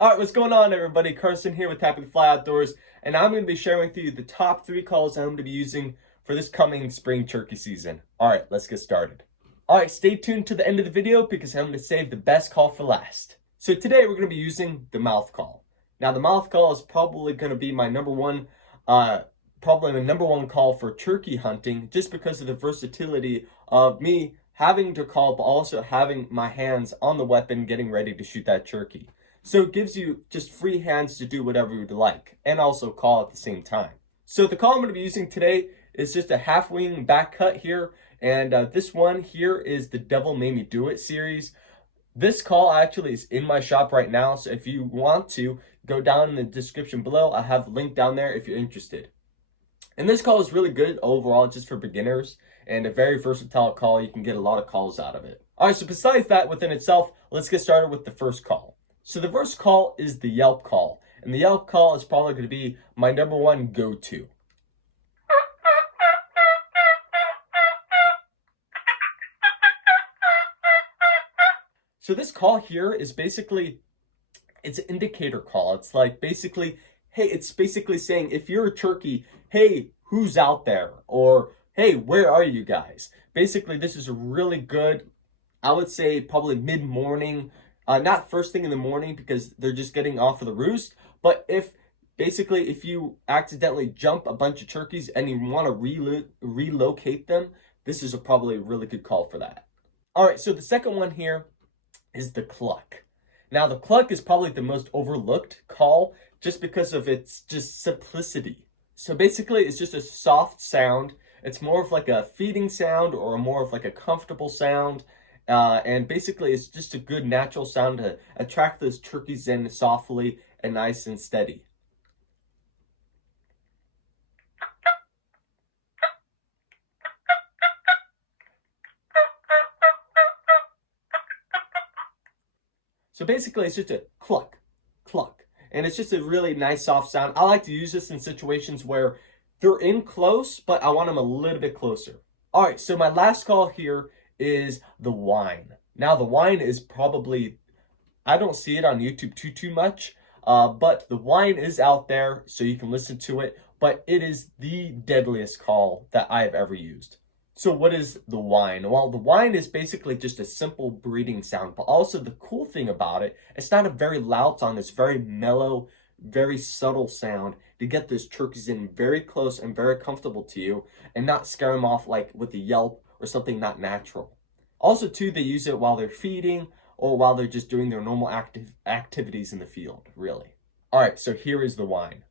All right, what's going on, everybody? Carson here with Happy to Fly Outdoors, and I'm going to be sharing with you the top 3 calls I'm going to be using for this coming spring turkey season. All right, let's get started. All right, stay tuned to the end of the video because I'm going to save the best call for last. So today we're going to be using the mouth call. Now, the mouth call is probably going to be my number one call for turkey hunting, just because of the versatility of me having to call, but also having my hands on the weapon, getting ready to shoot that turkey. So it gives you just free hands to do whatever you'd like, and also call at the same time. So the call I'm going to be using today is just a half wing back cut here, and this one here is the Devil Made Me Do It series. This call actually is in my shop right now, so if you want to, go down in the description below. I have the link down there if you're interested. And this call is really good overall, just for beginners, and a very versatile call. You can get a lot of calls out of it. All right, so besides that within itself, let's get started with the first call. So the first call is the yelp call, and the yelp call is probably going to be my number one go-to. So this call here is basically, it's an indicator call. It's like basically, hey, it's basically saying if you're a turkey, hey, who's out there? Or hey, where are you guys? Basically, this is a really good, I would say probably mid-morning, not first thing in the morning because they're just getting off of the roost, but if you accidentally jump a bunch of turkeys and you want to relocate them, this is probably a really good call for that. All right, so the second one here is the cluck. Now, the cluck is probably the most overlooked call just because of its just simplicity. So basically, it's just a soft sound. It's more of like a feeding sound or more of like a comfortable sound. And basically, it's just a good natural sound to attract those turkeys in softly and nice and steady. So basically, it's just a cluck, cluck. And it's just a really nice soft sound. I like to use this in situations where they're in close, but I want them a little bit closer. All right, so my last call here is the whine. Now, the whine is probably, I don't see it on YouTube too much, but the whine is out there, so you can listen to it, but it is the deadliest call that I have ever used. So what is the whine? Well, the whine is basically just a simple breeding sound, but also the cool thing about it, it's not a very loud sound, it's very mellow, very subtle sound to get those turkeys in very close and very comfortable to you and not scare them off like with a yelp or something not natural. Also, too, they use it while they're feeding or while they're just doing their normal activities in the field, really. All right, so here is the whine.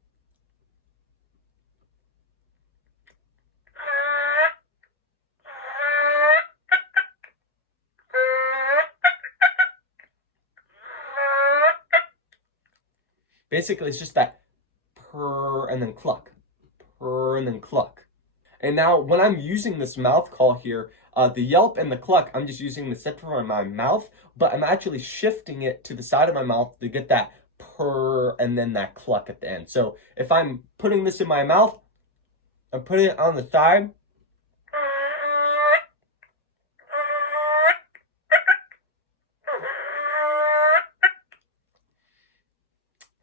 Basically, it's just that purr and then cluck, purr and then cluck. And now when I'm using this mouth call here, the yelp and the cluck, I'm just using the center of my mouth, but I'm actually shifting it to the side of my mouth to get that purr and then that cluck at the end. So if I'm putting this in my mouth, I'm putting it on the side.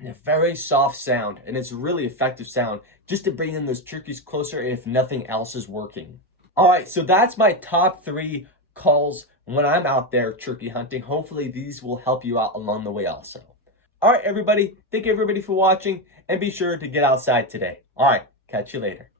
And a very soft sound, and it's a really effective sound just to bring in those turkeys closer if nothing else is working. All right, so that's my top 3 calls when I'm out there turkey hunting. Hopefully these will help you out along the way also. All right, everybody, thank you everybody for watching, and be sure to get outside today. All right, catch you later.